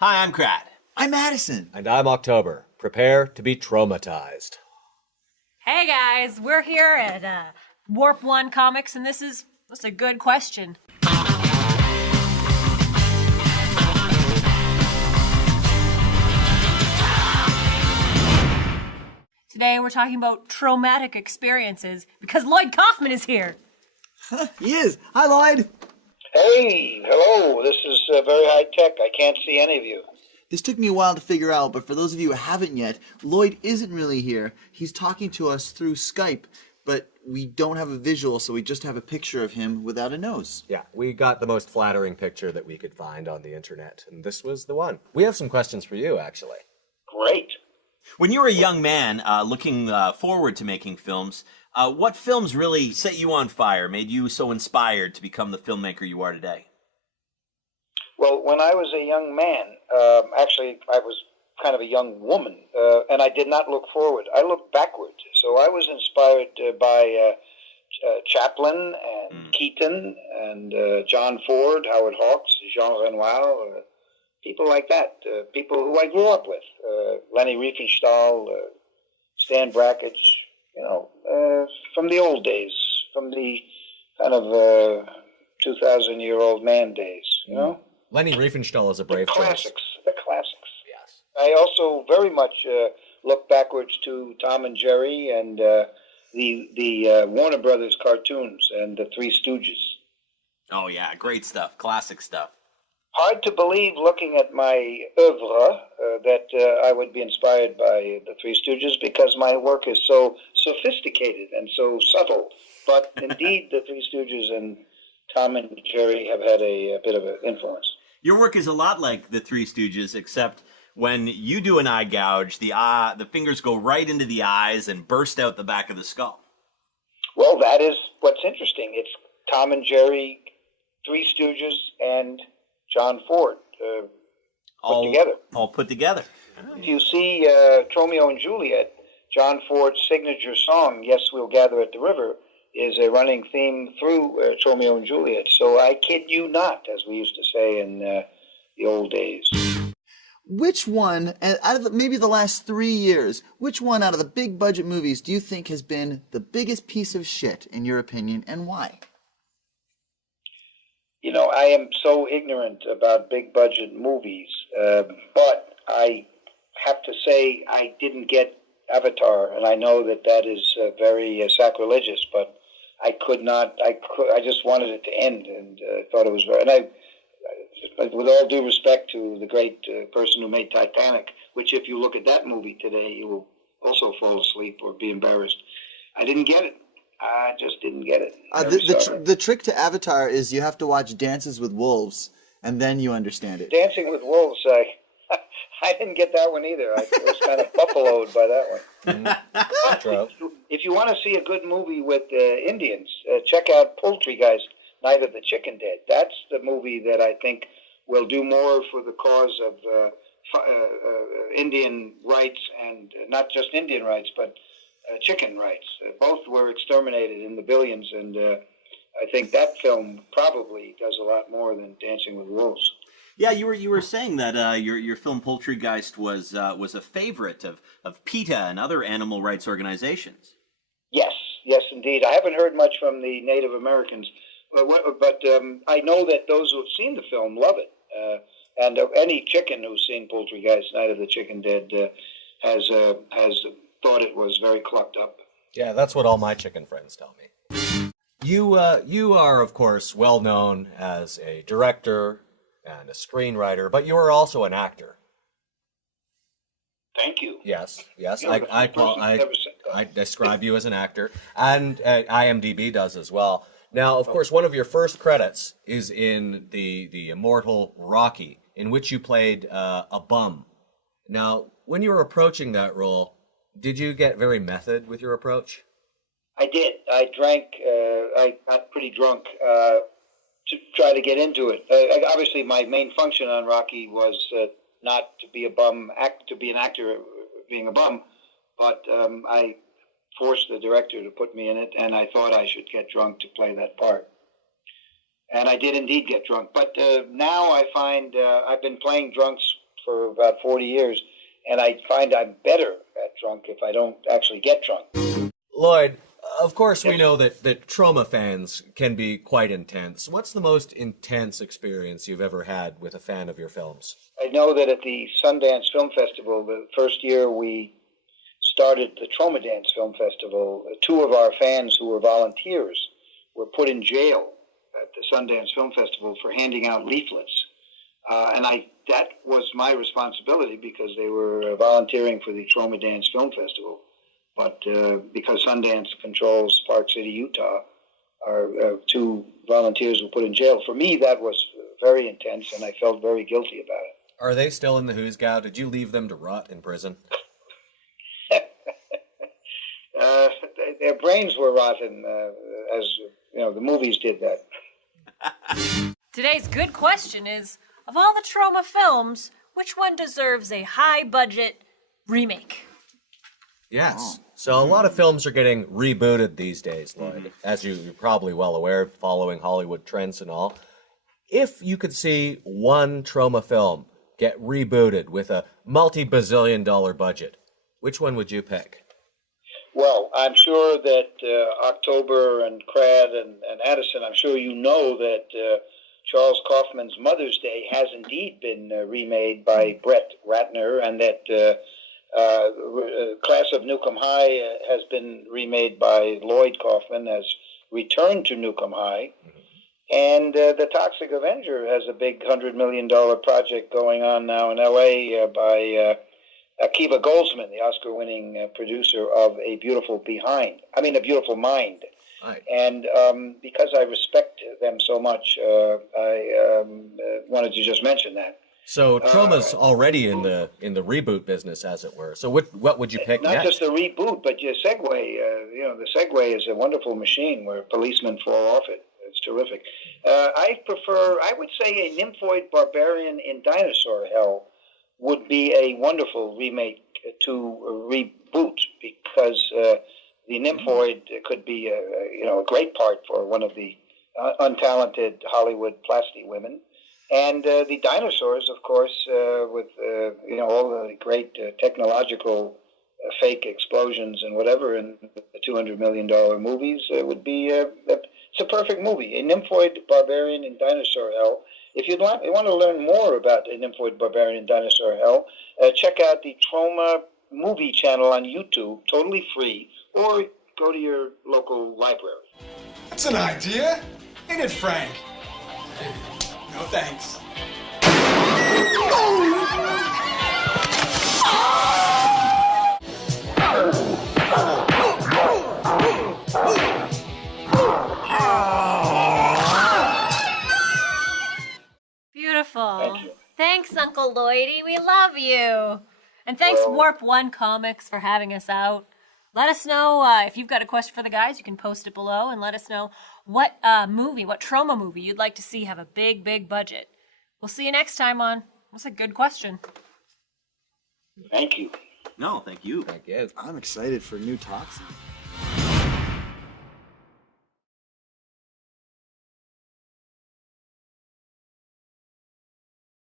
Hi, I'm Crad. I'm Addison. And I'm October. Prepare to be traumatized. Hey guys, we're here at Warp 1 Comics, and this is a good question. Today we're talking about traumatic experiences because Lloyd Kaufman is here. He is. Hi, Lloyd. Hey, hello. This is very high tech. I can't see any of you. This took me a while to figure out, but for those of you who haven't yet, Lloyd isn't really here. He's talking to us through Skype, but we don't have a visual, so we just have a picture of him without a nose. Yeah, we got the most flattering picture that we could find on the internet, and this was the one. We have some questions for you, actually. Great. When you were a young man looking forward to making films, what films really set you on fire, made you so inspired to become the filmmaker you are today? Well, when I was a young man, actually I was kind of a young woman, and I did not look forward. I looked backward. So I was inspired by Chaplin and Keaton and John Ford, Howard Hawks, Jean Renoir, people like that, people who I grew up with, Leni Riefenstahl, Stan Brakhage, from the old days, from the kind of 2,000-year-old man days, you know? Leni Riefenstahl is a brave choice. The classics. Yes. I also very much look backwards to Tom and Jerry and the Warner Brothers cartoons and the Three Stooges. Oh, yeah, great stuff, classic stuff. Hard to believe, looking at my oeuvre, that I would be inspired by the Three Stooges because my work is so sophisticated and so subtle. But indeed, the Three Stooges and Tom and Jerry have had a bit of an influence. Your work is a lot like the Three Stooges, except when you do an eye gouge, the fingers go right into the eyes and burst out the back of the skull. Well, that is what's interesting. It's Tom and Jerry, Three Stooges, and John Ford put together. All put together. If you see Romeo and Juliet, John Ford's signature song, Yes, We'll Gather at the River, is a running theme through Romeo and Juliet. So I kid you not, as we used to say in the old days. Which one, out of maybe the last 3 years, which one out of the big budget movies do you think has been the biggest piece of shit, in your opinion, and why? You know, I am so ignorant about big budget movies, but I have to say I didn't get Avatar, and I know that is very sacrilegious, but I could not. I just wanted it to end, and thought it was very. And with all due respect to the great person who made Titanic, which if you look at that movie today, you will also fall asleep or be embarrassed. I didn't get it. I just didn't get it. The trick to Avatar is you have to watch Dances with Wolves, and then you understand it. Dancing with Wolves, I didn't get that one either. I was kind of buffaloed by that one. True. If you want to see a good movie with Indians, check out Poultrygeist, Night of the Chicken Dead. That's the movie that I think will do more for the cause of Indian rights, and not just Indian rights, but chicken rights. Both were exterminated in the billions, and I think that film probably does a lot more than Dancing with Wolves. Yeah, you were saying that your film Poultrygeist was a favorite of PETA and other animal rights organizations. Yes, indeed. I haven't heard much from the Native Americans, but I know that those who have seen the film love it. And any chicken who's seen Poultrygeist, Night of the Chicken Dead, has thought it was very clucked up. Yeah, that's what all my chicken friends tell me. You are, of course, well known as a director and a screenwriter, but you are also an actor. Thank you. Yes. I describe you as an actor, and IMDb does as well. Now, of course, one of your first credits is in the immortal Rocky, in which you played a bum. Now, when you were approaching that role, did you get very method with your approach? I did. I drank. I got pretty drunk to try to get into it. Obviously, my main function on Rocky was not to be a bum, to be an actor being a bum, but I forced the director to put me in it, and I thought I should get drunk to play that part. And I did indeed get drunk. But now I find I've been playing drunks for about 40 years, and I find I'm better at drunk if I don't actually get drunk. Lloyd, of course we know that trauma fans can be quite intense. What's the most intense experience you've ever had with a fan of your films? I know that at the Sundance Film Festival, the first year we started the Trauma Dance Film Festival, two of our fans who were volunteers were put in jail at the Sundance Film Festival for handing out leaflets. And that was my responsibility because they were volunteering for the Trauma Dance Film Festival. But because Sundance controls Park City, Utah, our two volunteers were put in jail. For me, that was very intense, and I felt very guilty about it. Are they still in the Hoosgow? Did you leave them to rot in prison? Their brains were rotten, as you know, the movies did that. Today's good question is, of all the trauma films, which one deserves a high-budget remake? Yes. So a lot of films are getting rebooted these days, Lloyd, as you're probably well aware, following Hollywood trends and all. If you could see one trauma film get rebooted with a multi-bazillion-dollar budget, which one would you pick? Well, I'm sure that October and Crad and Addison, I'm sure you know that Charles Kaufman's Mother's Day has indeed been remade by Brett Ratner, and that Class of Newcomb High has been remade by Lloyd Kaufman, has returned to Newcomb High. And The Toxic Avenger has a big $100 million project going on now in L.A. By Akiva Goldsman, the Oscar-winning producer of A Beautiful Mind. Right. And because I respect them so much, I wanted to just mention that. So trauma's already in the reboot business, as it were. So what would you pick Not next? just the reboot, but your Segway. The Segway is a wonderful machine where policemen fall off it. It's terrific. I would say a nymphoid barbarian in Dinosaur Hell would be a wonderful remake to reboot, because the nymphoid could be a great part for one of the untalented Hollywood plasty women. And the dinosaurs, of course, with all the great technological fake explosions and whatever in the $200 million movies, would be it's a perfect movie. A nymphoid barbarian in Dinosaur Hell. If you want to learn more about a nymphoid barbarian in Dinosaur Hell, check out the Trauma Movie channel on YouTube, totally free, or go to your local library. That's an idea, ain't it, Frank? No thanks. Beautiful. Thank you. Thanks, Uncle Lloydie. We love you. And thanks, Warp One Comics, for having us out. Let us know if you've got a question for the guys. You can post it below and let us know what trauma movie you'd like to see have a big, big budget. We'll see you next time on That's a Good Question. Thank you. No, thank you. Thank you. I'm excited for new Toxin.